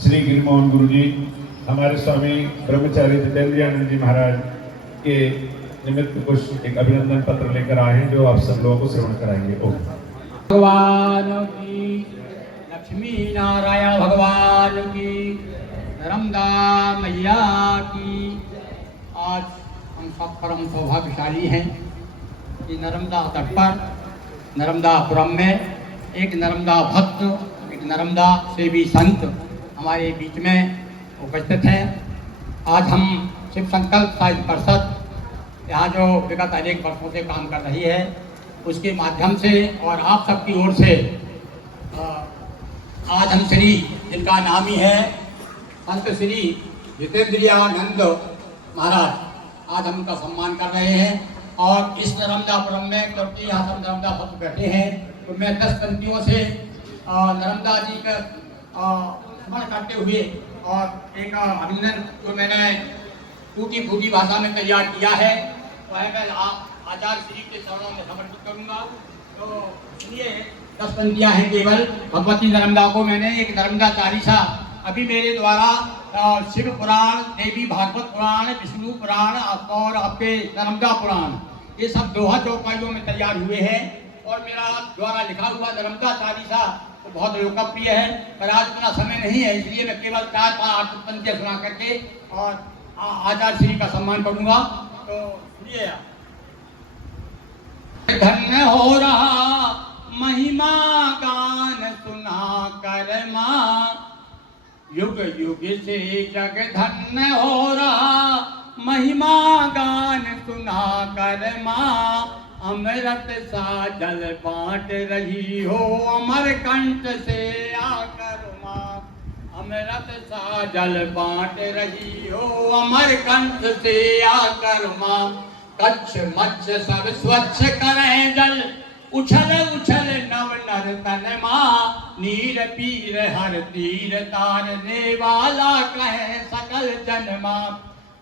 श्री गिरिमोहन गुरु जी हमारे स्वामी ब्रह्मचारी जितेंद्रियानंद जी महाराज के निमित्त कुछ एक अभिनंदन पत्र लेकर आए हैं जो आप सब लोगों को श्रवण कराएंगे। ओम भगवान की, लक्ष्मी नारायण भगवान की, नर्मदा मैया की। आज हम सब परम सौभाग्यशाली हैं कि नर्मदा तट पर नर्मदापुरम में एक नर्मदा भक्त, एक नर्मदा सेवी संत हमारे बीच में उपस्थित हैं। आज हम शिव संकल्प साहित्य परिषद यहाँ जो विगत अनेक वर्षों से काम कर रही है उसके माध्यम से और आप सबकी ओर से आज हम श्री, जिनका नाम ही है संत श्री जितेंद्रियानंद महाराज, आज हम उनका सम्मान कर रहे हैं। और इस नर्मदापुरम में, क्योंकि यहाँ सब नर्मदा भक्त बैठे हैं, तो मैं 10 पंक्तियों से नर्मदा जी का स्मरण करते हुए और एक अभिनंदन जो मैंने टूटी फूटी भाषा में तैयार किया है वह मैं आचार्य श्री के चरणों में समर्पित करूंगा। तो इसलिए 10 पंक्तियां हैं केवल। भगवती नर्मदा को मैंने एक नर्मदा चालीसा अभी मेरे द्वारा शिव पुराण, देवी भागवत पुराण, विष्णु पुराण और आपके नर्मदा पुराण, ये सब दोहा चौपाइयों में तैयार हुए हैं। और मेरा द्वारा लिखा हुआ नर्मदा चालीसा तो बहुत लोकप्रिय है, पर आज इतना समय नहीं है, इसलिए मैं केवल 4-5 पंक्तियां सुना करके और आचार्य श्री का सम्मान करूंगा। तो सुनिए। धन्य हो रहा महिमा गान सुना कर माँ, युग युग से जग धन्य हो रहा महिमा गान सुना कर माँ। अमृत सा जल बांट रही हो अमर कंठ से आकर माँ, अमृत सा जल बांट रही हो अमर कंठ से आकर माँ। कच्छ मच्छ सब स्वच्छ करें जल, उछल उछल नव नर तन माँ। नीर पीर हर तीर तारने वाला कहे सकल जन माँ।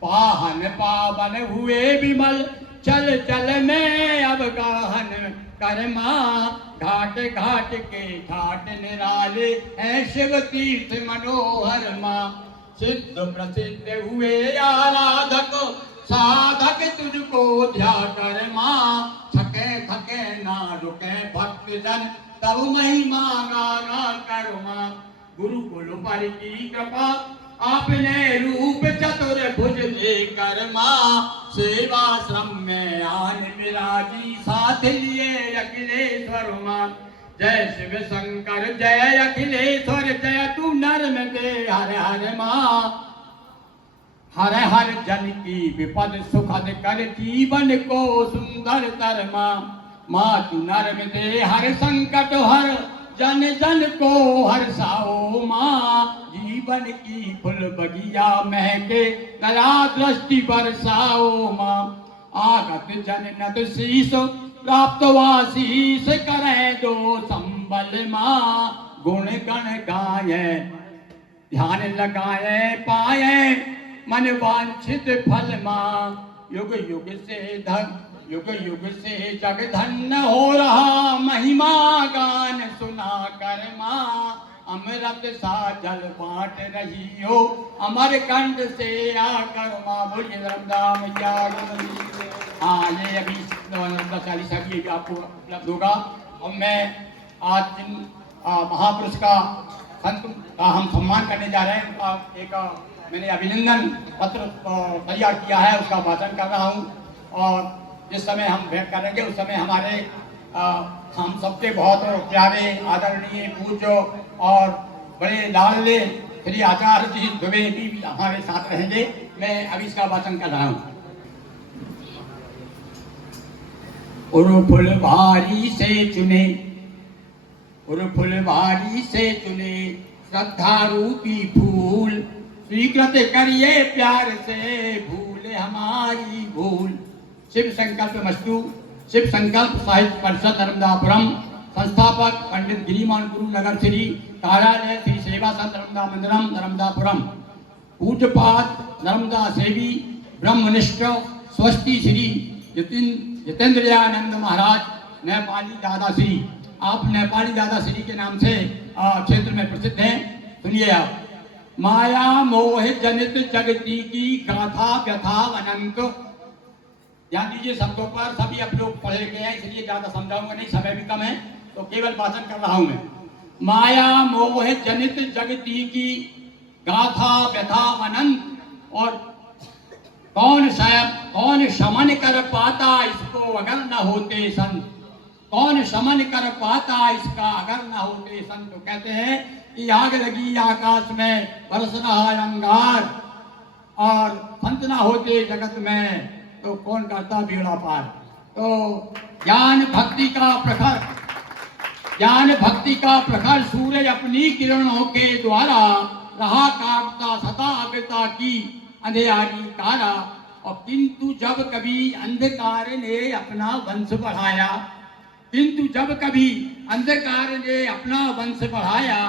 पाहन पावन हुए विमल, चल चल में अब गाहन कर माँ। घाट घाट के घाट निराले हैं शिव तीर्थ मनोहर माँ। सिद्ध प्रसिद्ध हुए आराधक, साधक तुझको ध्या कर माँ। थके थके ना रुके भक्त जन, तब महिमा गाना कर माँ। गुरुकुल पर की कृपा आपने रूप चतुर भुज लेकर माँ। सेवाश्रम में आन विराजी, साथ लिए अखिलेश्वर माँ। जय शिव शंकर जय अखिलेश्वर, जय तू नर्मदे हर हर माँ। हर हर जन की विपद सुखद कर जीवन को सुंदर तर माँ। माँ तू नर्मदे हर संकट हर, जन जन को हर्षाओ माँ। जीवन की फुल बगिया महके, दया दृष्टि बरसाओ माँ। आगत जन नत शीस, प्राप्त वाशीष करें दो संबल माँ। गुण गण गाये ध्यान लगाए पाए, मन वांछित फल माँ। युग युग से युग युग से जग धन्य हो रहा महिमा गान सुना कर माँ। अमृत सा जल बांट रही हो अमर कंठ से आकर माँ। बोलिए नर्मदा मैया की। हाँ, ये अभी नर्मदा चालीसा की भी आपको उपलब्ध होगा। और मैं आज जिन महापुरुष का, संत का हम सम्मान करने जा रहे हैं, एक मैंने अभिनंदन पत्र तैयार किया है, उसका वाचन कर रहा हूँ। और जिस समय हम भेंट करेंगे उस समय हमारे हम सबके बहुत प्यारे आदरणीय पूज्य और बड़े लाडले श्री आचार्य जी दुबे भी हमारे साथ रहेंगे। मैं अभी इसका वाचन कर रहा हूँ। उर्फुल भारी से चुने, उर्फुल भारी से चुने श्रद्धा रूपी फूल। स्वीकृत करिए प्यार से भूल हमारी भूल। शिव संकल्प मस्तु। शिव संकल्प साहित्य परिषद नर्मदापुरम, संस्थापक पंडित गिरिमोहन गुरु नगर श्री, कार्यालय श्री सेवा संत नर्मदा मंदिरम नर्मदापुरम। पूज्यपाद नर्मदा सेवी ब्रह्मनिष्ठ स्वस्ति श्री जितेंद्रियानंद महाराज, नेपाली दादाश्री। आप नेपाली दादाश्री के नाम से क्षेत्र में प्रसिद्ध हैं। सुनिए आप। माया मोह जनित जगती की गाथा व्यथा अनंत। ध्यान दीजिए शब्दों पर, सभी आप लोग पढ़े लिखे हैं इसलिए ज्यादा समझाऊंगा नहीं, समय भी कम है तो केवल वाचन कर रहा हूं मैं। माया मोह जनित जगती की गाथा व्यथा अनंत, और कौन शमन कर पाता इसको अगर न होते संत। कौन शमन कर पाता इसका अगर न होते संत। तो कहते हैं कि आग लगी आकाश में बरस रहा अंगार, और संत ना होते जगत में तो कौन करता बेड़ा पार। तो ज्ञान भक्ति का प्रखर सूरज अपनी किरणों के द्वारा रहा काटता सदा अग्रता की अंधेरी कारा। और किंतु जब कभी अंधकार ने अपना वंश बढ़ाया, किंतु जब कभी अंधकार ने अपना वंश बढ़ाया,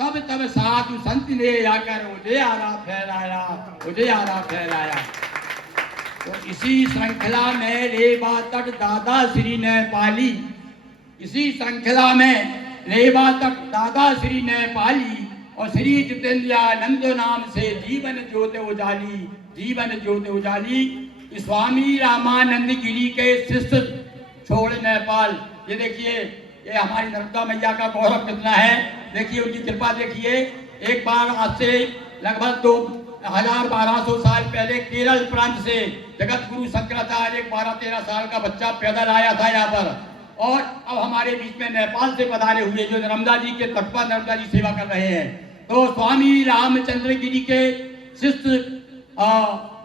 तब साधु संत ने आकर उजियारा फैलाया। तो इसी श्रृंखला में रेवा तट दादा श्री ने पाली, इसी श्रृंखला में रेवा तट दादा श्री ने पाली, और श्री जितेंद्रानंद नाम से जीवन ज्योत उजाली। स्वामी रामानंद गिरी के शिष्य छोड़ नेपाल। ये देखिए, ये हमारी नर्मदा मैया का गौरव कितना है, देखिए उनकी कृपा देखिए। एक बार आज से लगभग 1200 साल पहले केरल प्रांत से जगत गुरु शंकराचार्य एक 12-13 साल का बच्चा पैदल आया था यहाँ पर, और अब हमारे बीच में नेपाल से पधारे हुए जो नर्मदा जी के तट पर नर्मदा जी सेवा कर रहे हैं। तो स्वामी रामचंद्र गिरी के शिष्य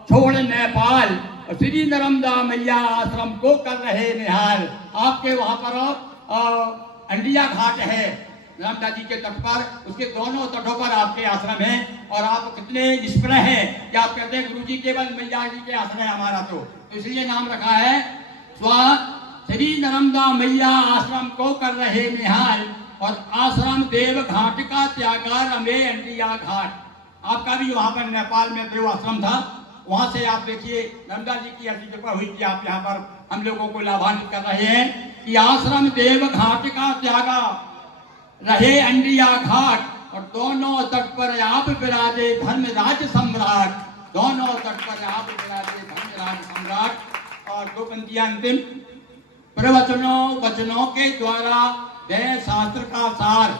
छोड़ नेपाल, और श्री नर्मदा मैया आश्रम को कर रहे निहाल। आपके वहां पर अंडिया घाट है नर्मदा जी के तट पर, उसके दोनों तटों पर आपके आश्रम है, और आप कितने निष्प्रह हैं कि आप कहते हैं गुरु जी केवल मैया जी के आश्रम है हमारा। तो इसलिए नाम रखा है श्री नर्मदा मैया आश्रम को कर रहे निहाल, और आश्रम देव घाट का त्यागा रमे अंडिया घाट। आपका भी वहां पर नेपाल में देव आश्रम था, वहां से आप देखिए नर्मदा जी की ऐसी कृपा हुई कि आप यहाँ पर हम लोगों को लाभान्वित कर रहे हैं कि आश्रम देव घाट का त्यागा रहे अंडिया घाट, और दोनों तट पर आप विराजे धर्मराज सम्राट। दोनों तट पर आप विराजे धर्मराज सम्राट। और दो पंक्तियां अंतिम। वचनों के द्वारा दे शास्त्र का सार।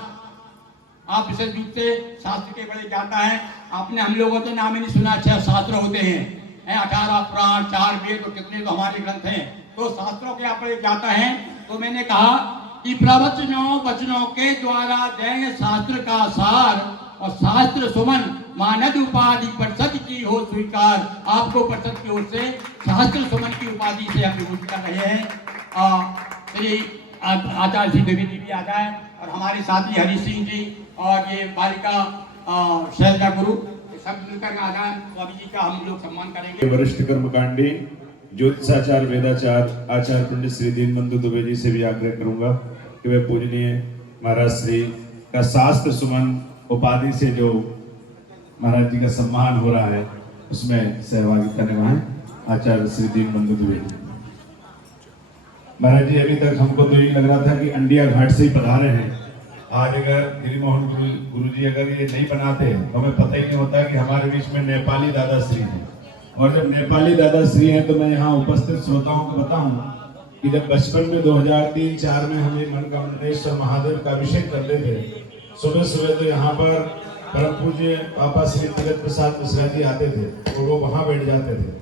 आप विशेष रूप से शास्त्र के बड़े ज्ञाता हैं, आपने हम लोगों तो नाम ही नहीं सुना। 6 शास्त्र होते हैं, 18 पुराण, 4 वेद, तो कितने तो हमारे ग्रंथ हैं। तो शास्त्रों के आप बड़े ज्ञाता हैं। तो मैंने कहा कि वचनों के द्वारा देंगे शास्त्र का सार, और शास्त्र सुमन मानद उपाधि परिषद की हो स्वीकार। आपको परिषद की ओर से शास्त्र सुमन की उपाधि से हम विभूषित कर रहे हैं। श्री आचार्य श्री देवी जी भी आ जाए, और हमारे साथी हरि सिंह जी और ये बालिका शैलजा गुरु सब मिलकर आ जाए। स्वामी जी का हम लोग सम्मान करेंगे। वरिष्ठ कर्मकांडी ज्योतिषाचार्य वेदाचार्य आचार्य पंडित श्री दीनबंधु दुबे जी से भी आग्रह करूंगा कि वे पूजनीय महाराज श्री का शास्त्र सुमन उपाधि से जो महाराज जी का सम्मान हो रहा है उसमें सहभागिता निभाएं। आचार्य श्री दीनबंधु दुबे महाराज जी, अभी तक हमको तो ये लग रहा था कि अंडिया घाट से ही पधारे हैं। आज अगर गिरिमोहन गुरु जी अगर ये नहीं बनाते तो हमें पता ही नहीं होता कि हमारे बीच में नेपाली दादाश्री हैं। और जब नेपाली दादाश्री हैं तो मैं यहाँ उपस्थित श्रोताओं को बताऊं कि जब बचपन में 2003-4 में हमें मनकामनेश्वर महादेव का अभिषेक करते थे, सुबह सुबह तो यहाँ पर परम पूज्य पापा श्री तीरथ प्रसाद मिश्रा जी आते थे, तो वो वहाँ बैठ जाते थे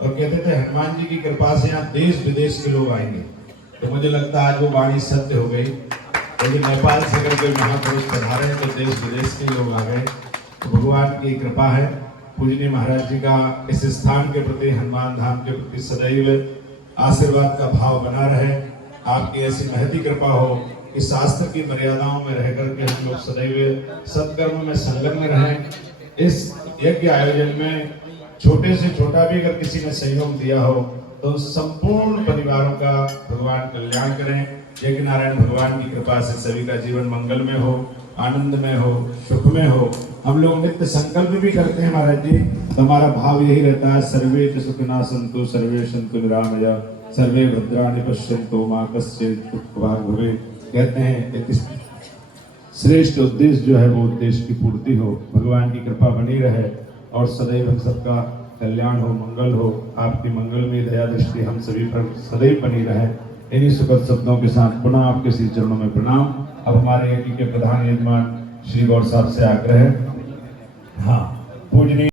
और कहते थे हनुमान जी की कृपा से यहाँ देश विदेश के लोग आएंगे। तो मुझे लगता है आज वो वाणी सत्य हो गई, क्योंकि नेपाल से अगर कोई महापुरुष पधारे तो देश विदेश के लोग आ गए। तो भगवान की कृपा है। पूजनीय महाराज जी का इस स्थान के प्रति, हनुमान धाम के प्रति सदैव आशीर्वाद का भाव बना रहे। आपकी ऐसी महती कृपा हो कि शास्त्र की मर्यादाओं में रह करके हम लोग सदैव सत्कर्म में संलग्न रहें। इस यज्ञ आयोजन में छोटे से छोटा भी अगर किसी ने सहयोग दिया हो तो संपूर्ण परिवारों का भगवान कल्याण करें। यज्ञ नारायण भगवान की कृपा से सभी का जीवन मंगलमय हो, आनंदमय हो, सुखमय हो। हम लोग नित्य संकल्प भी करते हैं महाराज जी, तो हमारा भाव यही रहता है सर्वे च सुखिनः सन्तु सर्वे सन्तु निरामया सर्वे भद्राणि पश्यन्तु मा कश्चित् दुःखभाग् भवेत्। कहते हैं श्रेष्ठ उद्देश्य जो है वो उद्देश्य की पूर्ति हो, भगवान की कृपा बनी रहे और सदैव हम सबका कल्याण हो, मंगल हो। आपकी मंगलमय दया दृष्टि हम सभी पर सदैव बनी रहे। इन्हीं सुखद शब्दों के साथ पुनः आपके श्री चरणों में प्रणाम। अब हमारे एपी के प्रधान यजमान श्री गौर साहब से आग्रह है। हाँ, पूजनीय